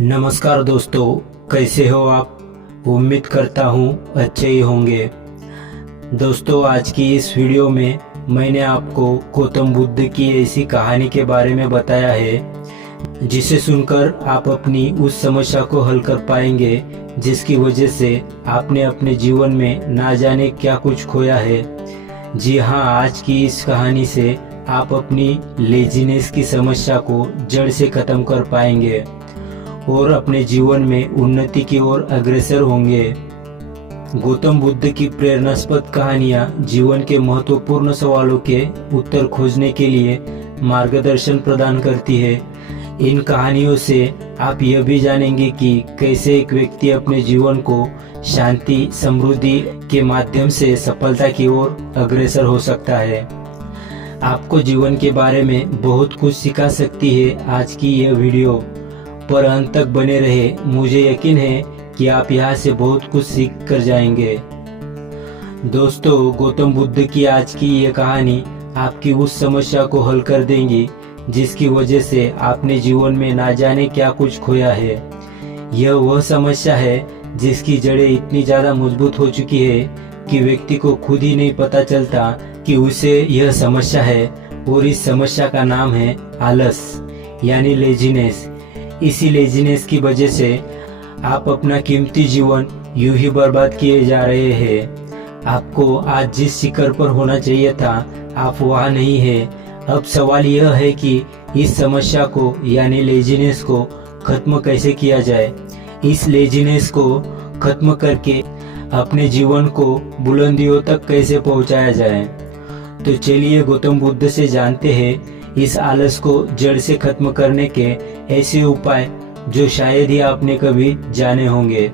नमस्कार दोस्तों, कैसे हो आप। उम्मीद करता हूँ अच्छे ही होंगे। दोस्तों, आज की इस वीडियो में मैंने आपको गौतम बुद्ध की ऐसी कहानी के बारे में बताया है जिसे सुनकर आप अपनी उस समस्या को हल कर पाएंगे जिसकी वजह से आपने अपने जीवन में ना जाने क्या कुछ खोया है। जी हाँ, आज की इस कहानी से आप अपनी लेजीनेस की समस्या को जड़ से खत्म कर पाएंगे और अपने जीवन में उन्नति की ओर अग्रसर होंगे। गौतम बुद्ध की प्रेरणास्पद कहानियाँ जीवन के महत्वपूर्ण सवालों के उत्तर खोजने के लिए मार्गदर्शन प्रदान करती है। इन कहानियों से आप यह भी जानेंगे कि कैसे एक व्यक्ति अपने जीवन को शांति समृद्धि के माध्यम से सफलता की ओर अग्रसर हो सकता है। आपको जीवन के बारे में बहुत कुछ सिखा सकती है आज की यह वीडियो, पर अंत तक बने रहे। मुझे यकीन है कि आप यहाँ से बहुत कुछ सीख कर जाएंगे। दोस्तों, गौतम बुद्ध की आज की ये कहानी आपकी उस समस्या को हल कर देंगी जिसकी वजह से आपने जीवन में ना जाने क्या कुछ खोया है। यह वह समस्या है जिसकी जड़ें इतनी ज्यादा मजबूत हो चुकी है कि व्यक्ति को खुद ही नहीं पता चलता कि उसे यह समस्या है, और इस समस्या का नाम है आलस यानी लेजीनेस। इसी लेजीनेस की वजह से आप अपना कीमती जीवन यूं ही बर्बाद किए जा रहे हैं। आपको आज जिस शिखर पर होना चाहिए था आप वहाँ नहीं है। अब सवाल यह है कि इस समस्या को यानी लेजीनेस को खत्म कैसे किया जाए। इस लेजीनेस को खत्म करके अपने जीवन को बुलंदियों तक कैसे पहुंचाया जाए। तो चलिए गौतम बुद्ध से जानते हैं इस आलस को जड़ से खत्म करने के ऐसे उपाय जो शायद ही आपने कभी जाने होंगे।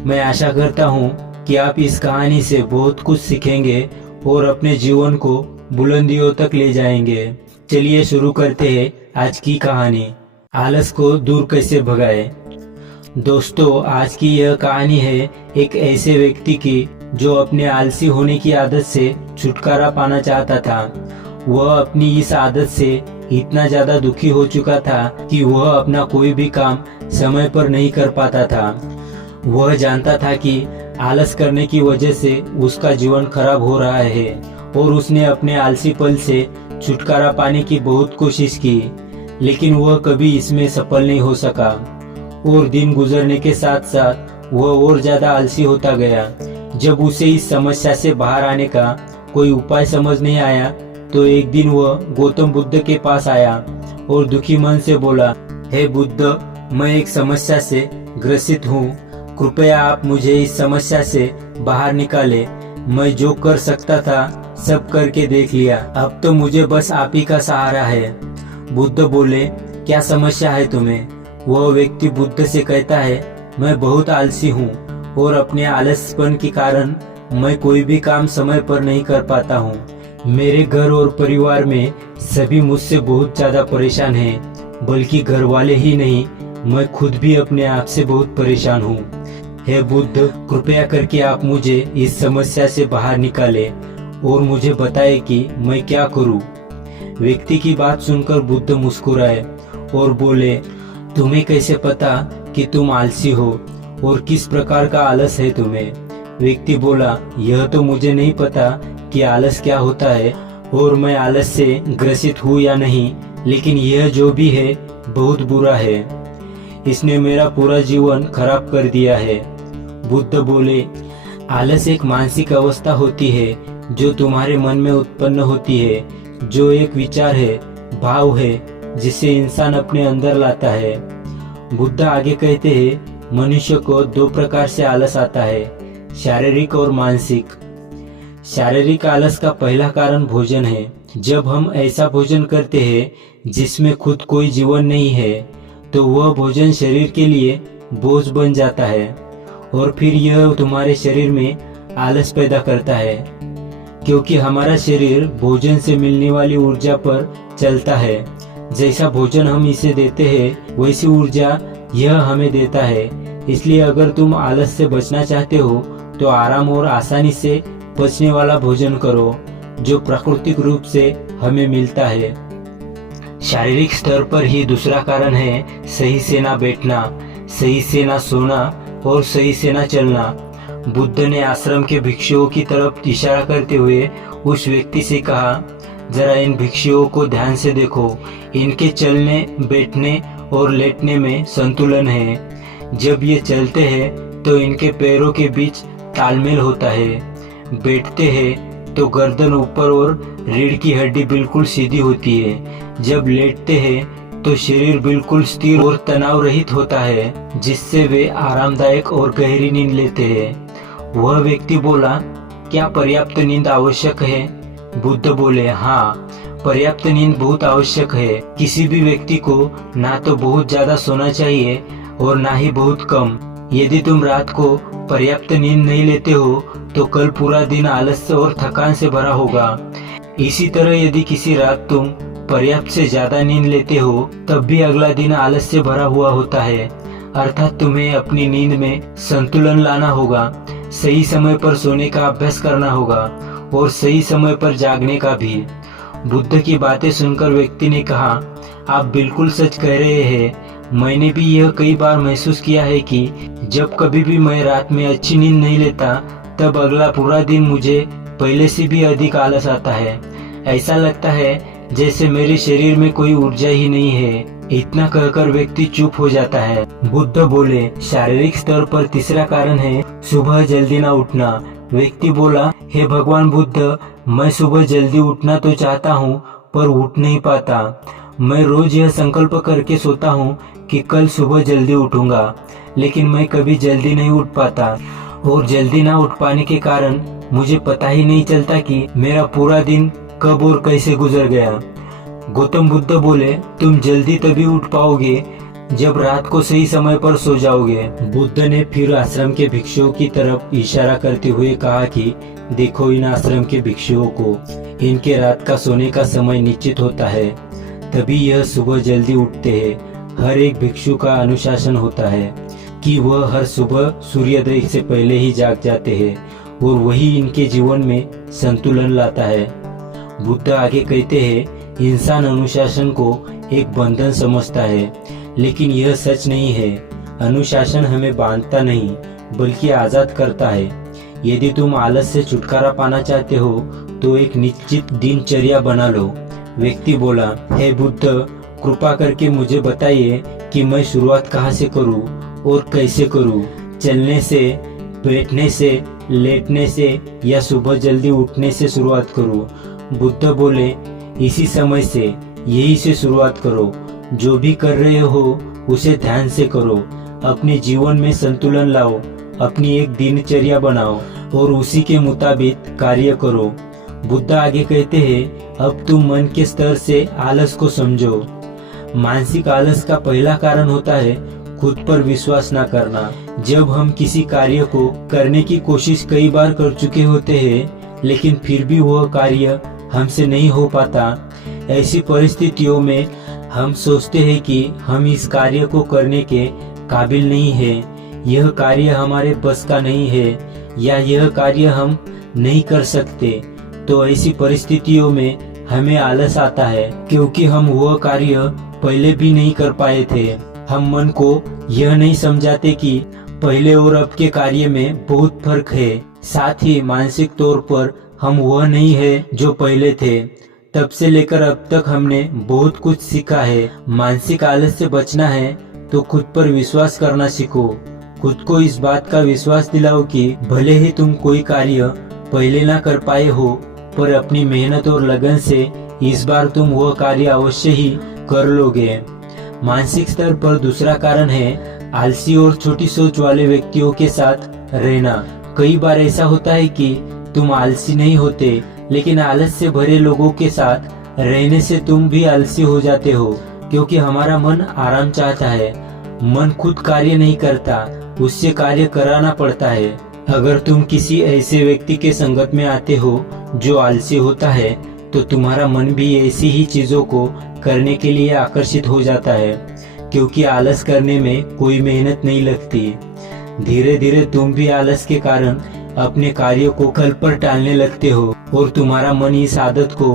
मैं आशा करता हूँ कि आप इस कहानी से बहुत कुछ सीखेंगे और अपने जीवन को बुलंदियों तक ले जाएंगे। चलिए शुरू करते हैं आज की कहानी, आलस को दूर कैसे भगाए। दोस्तों, आज की यह कहानी है एक ऐसे व्यक्ति की जो अपने आलसी होने की आदत से छुटकारा पाना चाहता था। वह अपनी इस आदत से इतना ज्यादा दुखी हो चुका था कि वह अपना कोई भी काम समय पर नहीं कर पाता था। वह जानता था कि आलस करने की वजह से उसका जीवन खराब हो रहा है और उसने अपने आलसीपन से छुटकारा पाने की बहुत कोशिश की, लेकिन वह कभी इसमें सफल नहीं हो सका। और दिन गुजरने के साथ साथ वह और ज्यादा आलसी होता गया। जब उसे इस समस्या से बाहर आने का कोई उपाय समझ नहीं आया तो एक दिन वह गौतम बुद्ध के पास आया और दुखी मन से बोला, हे बुद्ध, मैं एक समस्या से ग्रसित हूँ। कृपया आप मुझे इस समस्या से बाहर निकाले। मैं जो कर सकता था सब करके देख लिया, अब तो मुझे बस आप ही का सहारा है। बुद्ध बोले, क्या समस्या है तुम्हें। वह व्यक्ति बुद्ध से कहता है, मैं बहुत आलसी हूँ और अपने आलसपन के कारण मैं कोई भी काम समय पर नहीं कर पाता हूँ। मेरे घर और परिवार में सभी मुझसे बहुत ज्यादा परेशान हैं, बल्कि घर वाले ही नहीं, मैं खुद भी अपने आप से बहुत परेशान हूँ। हे बुद्ध, कृपया करके आप मुझे इस समस्या से बाहर निकाले और मुझे बताएं कि मैं क्या करूँ। व्यक्ति की बात सुनकर बुद्ध मुस्कुराए और बोले, तुम्हें कैसे पता कि तुम आलसी हो और किस प्रकार का आलस है तुम्हें। व्यक्ति बोला, यह तो मुझे नहीं पता कि आलस क्या होता है और मैं आलस से ग्रसित हूँ या नहीं, लेकिन यह जो भी है बहुत बुरा है। इसने मेरा पूरा जीवन खराब कर दिया है। बुद्ध बोले, आलस एक मानसिक अवस्था होती है जो तुम्हारे मन में उत्पन्न होती है, जो एक विचार है, भाव है जिसे इंसान अपने अंदर लाता है। बुद्ध आगे कहते हैं, मनुष्य को दो प्रकार से आलस आता है, शारीरिक और मानसिक। शारीरिक आलस का पहला कारण भोजन है। जब हम ऐसा भोजन करते हैं जिसमें खुद कोई जीवन नहीं है तो वह भोजन शरीर के लिए बोझ बन जाता है और फिर यह तुम्हारे शरीर में आलस पैदा करता है, क्योंकि हमारा शरीर भोजन से मिलने वाली ऊर्जा पर चलता है। जैसा भोजन हम इसे देते हैं वैसी ऊर्जा यह हमें देता है। इसलिए अगर तुम आलस से बचना चाहते हो तो आराम और आसानी से पचने वाला भोजन करो जो प्राकृतिक रूप से हमें मिलता है। शारीरिक स्तर पर ही दूसरा कारण है सही से ना बैठना, सही से ना सोना और सही से ना चलना। बुद्ध ने आश्रम के भिक्षुओं की तरफ इशारा करते हुए उस व्यक्ति से कहा, जरा इन भिक्षुओं को ध्यान से देखो, इनके चलने, बैठने और लेटने में संतुलन है। जब ये चलते हैं तो इनके पैरों के बीच तालमेल होता है, बैठते हैं तो गर्दन ऊपर और रीढ़ की हड्डी बिल्कुल सीधी होती है, जब लेटते हैं तो शरीर बिल्कुल स्थिर और तनाव रहित होता है, जिससे वे आरामदायक और गहरी नींद लेते हैं। वह व्यक्ति बोला, क्या पर्याप्त नींद आवश्यक है? बुद्ध बोले, हाँ, पर्याप्त नींद बहुत आवश्यक है। किसी भी व्यक्ति को ना तो बहुत ज्यादा सोना चाहिए और ना ही बहुत कम। यदि तुम रात को पर्याप्त नींद नहीं लेते हो तो कल पूरा दिन आलस्य और थकान से भरा होगा। इसी तरह यदि किसी रात तुम पर्याप्त से ज्यादा नींद लेते हो तब भी अगला दिन आलस्य से भरा हुआ होता है। अर्थात तुम्हें अपनी नींद में संतुलन लाना होगा, सही समय पर सोने का अभ्यास करना होगा और सही समय पर जागने का भी। बुद्ध की बातें सुनकर व्यक्ति ने कहा, आप बिल्कुल सच कह रहे हैं। मैंने भी यह कई बार महसूस किया है कि जब कभी भी मैं रात में अच्छी नींद नहीं लेता तब अगला पूरा दिन मुझे पहले से भी अधिक आलस आता है। ऐसा लगता है जैसे मेरे शरीर में कोई ऊर्जा ही नहीं है। इतना कहकर व्यक्ति चुप हो जाता है। बुद्ध बोले, शारीरिक स्तर पर तीसरा कारण है सुबह जल्दी ना उठना। व्यक्ति बोला, हे भगवान बुद्ध, मैं सुबह जल्दी उठना तो चाहता हूँ पर उठ नहीं पाता। मैं रोज यह संकल्प करके सोता हूँ कि कल सुबह जल्दी उठूंगा, लेकिन मैं कभी जल्दी नहीं उठ पाता और जल्दी ना उठ पाने के कारण मुझे पता ही नहीं चलता कि मेरा पूरा दिन कब और कैसे गुजर गया। गौतम बुद्ध बोले, तुम जल्दी तभी उठ पाओगे जब रात को सही समय पर सो जाओगे। बुद्ध ने फिर आश्रम के भिक्षुओं की तरफ इशारा करते हुए कहा कि देखो इन आश्रम के भिक्षुओं को, इनके रात का सोने का समय निश्चित होता है, तभी यह सुबह जल्दी उठते हैं। हर एक भिक्षु का अनुशासन होता है कि वह हर सुबह सूर्योदय से पहले ही जाग जाते हैं और वही इनके जीवन में संतुलन लाता है। बुद्ध आगे कहते हैं, इंसान अनुशासन को एक बंधन समझता है, लेकिन यह सच नहीं है। अनुशासन हमें बांधता नहीं बल्कि आजाद करता है। यदि तुम आलस से छुटकारा पाना चाहते हो तो एक निश्चित दिनचर्या बना लो। व्यक्ति बोला, हे बुद्ध, कृपा करके मुझे बताइए कि मैं शुरुआत कहाँ से करूँ और कैसे करूँ? चलने से, बैठने से, लेटने से या सुबह जल्दी उठने से शुरुआत करूँ? बुद्ध बोले, इसी समय से, यही से शुरुआत करो। जो भी कर रहे हो उसे ध्यान से करो। अपने जीवन में संतुलन लाओ, अपनी एक दिनचर्या बनाओ और उसी के मुताबिक कार्य करो। बुद्ध आगे कहते हैं, अब तुम मन के स्तर से आलस को समझो। मानसिक आलस का पहला कारण होता है खुद पर विश्वास न करना। जब हम किसी कार्य को करने की कोशिश कई बार कर चुके होते हैं लेकिन फिर भी वह कार्य हमसे नहीं हो पाता, ऐसी परिस्थितियों में हम सोचते हैं कि हम इस कार्य को करने के काबिल नहीं हैं, यह कार्य हमारे बस का नहीं है या यह कार्य हम नहीं कर सकते। तो ऐसी परिस्थितियों में हमें आलस आता है क्योंकि हम वह कार्य पहले भी नहीं कर पाए थे। हम मन को यह नहीं समझाते कि पहले और अब के कार्य में बहुत फर्क है। साथ ही मानसिक तौर पर हम वह नहीं है जो पहले थे। तब से लेकर अब तक हमने बहुत कुछ सीखा है। मानसिक आलस से बचना है तो खुद पर विश्वास करना सीखो। खुद को इस बात का विश्वास दिलाओ कि भले ही तुम कोई कार्य पहले ना कर पाए हो पर अपनी मेहनत और लगन से इस बार तुम वह कार्य अवश्य ही कर लोगे। मानसिक स्तर पर दूसरा कारण है आलसी और छोटी सोच वाले व्यक्तियों के साथ रहना। कई बार ऐसा होता है कि तुम आलसी नहीं होते लेकिन आलस से भरे लोगों के साथ रहने से तुम भी आलसी हो जाते हो, क्योंकि हमारा मन आराम चाहता है। मन खुद कार्य नहीं करता, उससे कार्य कराना पड़ता है। अगर तुम किसी ऐसे व्यक्ति के संगत में आते हो जो आलसी होता है तो तुम्हारा मन भी ऐसी ही चीजों को करने के लिए आकर्षित हो जाता है, क्योंकि आलस करने में कोई मेहनत नहीं लगती। धीरे धीरे तुम भी आलस के कारण अपने कार्यों को कल पर टालने लगते हो और तुम्हारा मन इस आदत को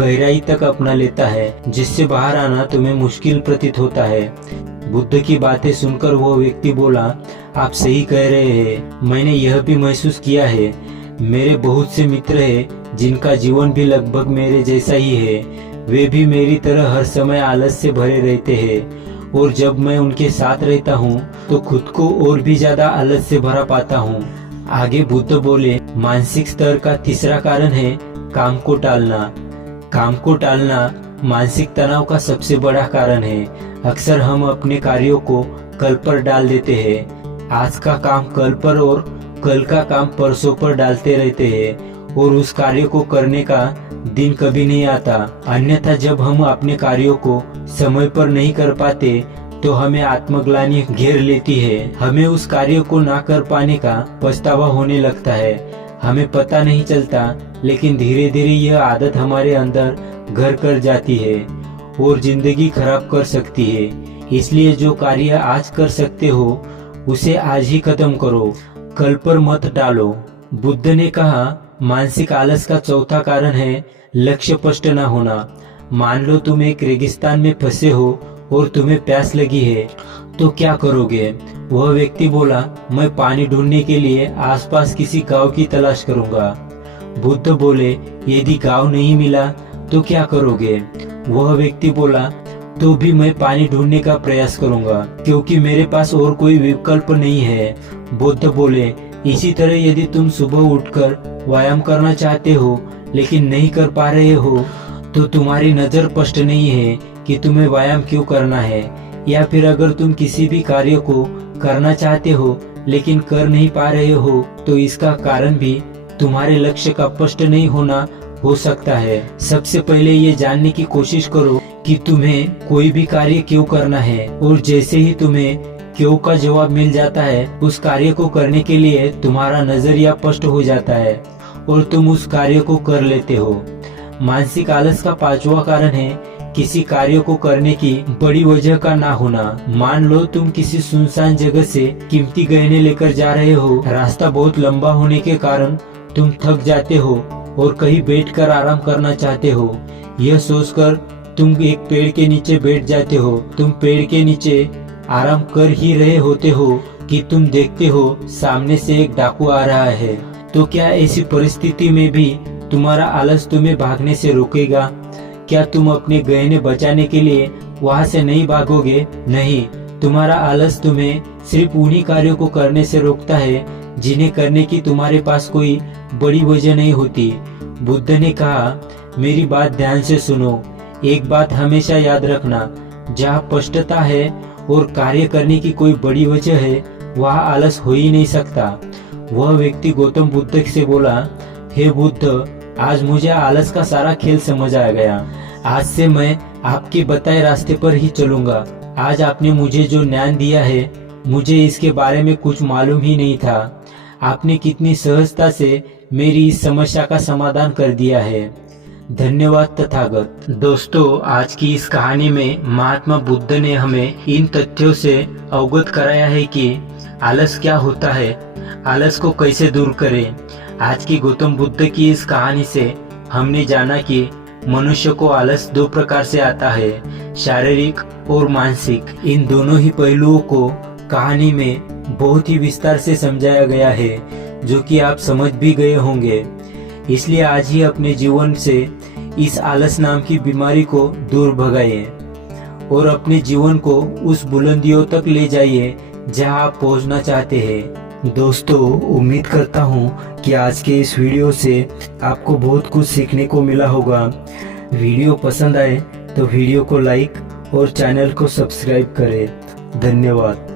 गहराई तक अपना लेता है, जिससे बाहर आना तुम्हें मुश्किल प्रतीत होता है। बुद्ध की बातें सुनकर वो व्यक्ति बोला, आप सही कह रहे हैं, मैंने यह भी महसूस किया है। मेरे बहुत से मित्र हैं जिनका जीवन भी लगभग मेरे जैसा ही है। वे भी मेरी तरह हर समय आलस से भरे रहते हैं, और जब मैं उनके साथ रहता हूँ तो खुद को और भी ज्यादा आलस से भरा पाता हूँ। आगे बुद्ध बोले, मानसिक स्तर का तीसरा कारण है काम को टालना। काम को टालना मानसिक तनाव का सबसे बड़ा कारण है। अक्सर हम अपने कार्यों को कल पर डाल देते हैं। आज का काम कल पर और कल का काम परसों पर डालते रहते हैं, और उस कार्य को करने का दिन कभी नहीं आता। अन्यथा जब हम अपने कार्यों को समय पर नहीं कर पाते तो हमें आत्मग्लानि घेर लेती है। हमें उस कार्य को ना कर पाने का पछतावा होने लगता है। हमें पता नहीं चलता, लेकिन धीरे धीरे यह आदत हमारे अंदर घर कर जाती है और जिंदगी खराब कर सकती है। इसलिए जो कार्य आज कर सकते हो उसे आज ही खत्म करो, कल पर मत डालो। बुद्ध ने कहा, मानसिक आलस का चौथा कारण है लक्ष्य स्पष्ट न होना। मान लो तुम एक रेगिस्तान में फंसे हो और तुम्हें प्यास लगी है, तो क्या करोगे? वह व्यक्ति बोला, मैं पानी ढूंढने के लिए आसपास किसी गांव की तलाश करूंगा। बुद्ध बोले, यदि गांव नहीं मिला तो क्या करोगे? वह व्यक्ति बोला, तो भी मैं पानी ढूंढने का प्रयास करूंगा, क्योंकि मेरे पास और कोई विकल्प नहीं है। बुद्ध बोले, इसी तरह यदि तुम सुबह उठकर व्यायाम करना चाहते हो लेकिन नहीं कर पा रहे हो, तो तुम्हारी नजर स्पष्ट नहीं है कि तुम्हें व्यायाम क्यों करना है। या फिर अगर तुम किसी भी कार्य को करना चाहते हो लेकिन कर नहीं पा रहे हो, तो इसका कारण भी तुम्हारे लक्ष्य का स्पष्ट नहीं होना हो सकता है। सबसे पहले ये जानने की कोशिश करो कि तुम्हें कोई भी कार्य क्यों करना है, और जैसे ही तुम्हें क्यों का जवाब मिल जाता है, उस कार्य को करने के लिए तुम्हारा नजरिया स्पष्ट हो जाता है और तुम उस कार्य को कर लेते हो। मानसिक आलस का पांचवा कारण है किसी कार्य को करने की बड़ी वजह का ना होना। मान लो तुम किसी सुनसान जगह से कीमती गहने लेकर जा रहे हो। रास्ता बहुत लंबा होने के कारण तुम थक जाते हो और कहीं बैठकर आराम करना चाहते हो। यह सोचकर तुम एक पेड़ के नीचे बैठ जाते हो। तुम पेड़ के नीचे आराम कर ही रहे होते हो कि तुम देखते हो सामने से एक डाकू आ रहा है। तो क्या ऐसी परिस्थिति में भी तुम्हारा आलस तुम्हें भागने से रोकेगा? क्या तुम अपने गहने बचाने के लिए वहाँ से नहीं भागोगे? नहीं, तुम्हारा आलस तुम्हें सिर्फ उन्हीं कार्यों को करने से रोकता है जिन्हें करने की तुम्हारे पास कोई बड़ी वजह नहीं होती। बुद्ध ने कहा, मेरी बात ध्यान से सुनो। एक बात हमेशा याद रखना, जहाँ स्पष्टता है और कार्य करने की कोई बड़ी वजह है, वहाँ आलस हो ही नहीं सकता। वह व्यक्ति गौतम बुद्ध से बोला, हे बुद्ध, आज मुझे आलस का सारा खेल समझ आ गया। आज से मैं आपके बताए रास्ते पर ही चलूंगा। आज आपने मुझे जो ज्ञान दिया है, मुझे इसके बारे में कुछ मालूम ही नहीं था। आपने कितनी सहजता से मेरी इस समस्या का समाधान कर दिया है। धन्यवाद तथागत। दोस्तों, आज की इस कहानी में महात्मा बुद्ध ने हमें इन तथ्यों से अवगत कराया है कि आलस क्या होता है, आलस को कैसे दूर करें। आज की गौतम बुद्ध की इस कहानी से हमने जाना कि मनुष्य को आलस दो प्रकार से आता है, शारीरिक और मानसिक। इन दोनों ही पहलुओं को कहानी में बहुत ही विस्तार से समझाया गया है, जो कि आप समझ भी गए होंगे। इसलिए आज ही अपने जीवन से इस आलस नाम की बीमारी को दूर भगाइए और अपने जीवन को उस बुलंदियों तक ले जाइए जहां आप पहुंचना चाहते हैं। दोस्तों, उम्मीद करता हूं कि आज के इस वीडियो से आपको बहुत कुछ सीखने को मिला होगा। वीडियो पसंद आए तो वीडियो को लाइक और चैनल को सब्सक्राइब करें। धन्यवाद।